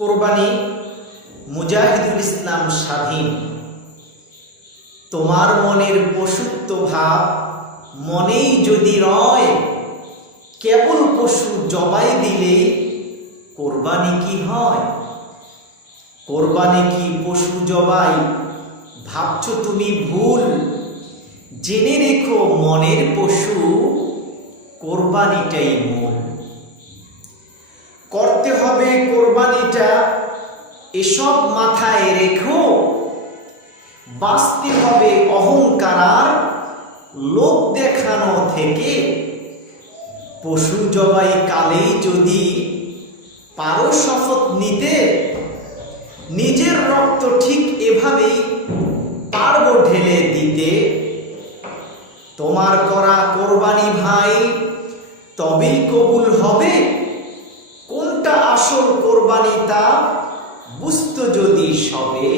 কোরবানি মুজাহিদুল ইসলাম স্বাধীন। তোমার মনের পশুত্ব ভাব মনেই যদি রয়, কেবল পশু জবাই দিলে কোরবানি কি হয়? কোরবানি কি পশু জবাই? ভাবছো তুমি ভুল। জেনে রেখো মনের পশু কোরবানিটাই মূল। করতে হবে কোরবানিটা এসব মাথায় রেখো। বাঁচতে হবে অহংকার লোক দেখানো থেকে। পশু জবাই কালেই যদি পারো শপথ নিতে, নিজের রক্ত ঠিক এভাবেই পারবো ঢেলে দিতে। তোমার করা কোরবানি ভাই তবেই কবুল হবে। কোনটা আসল কোরবানি তা বুঝতো যদি সবে।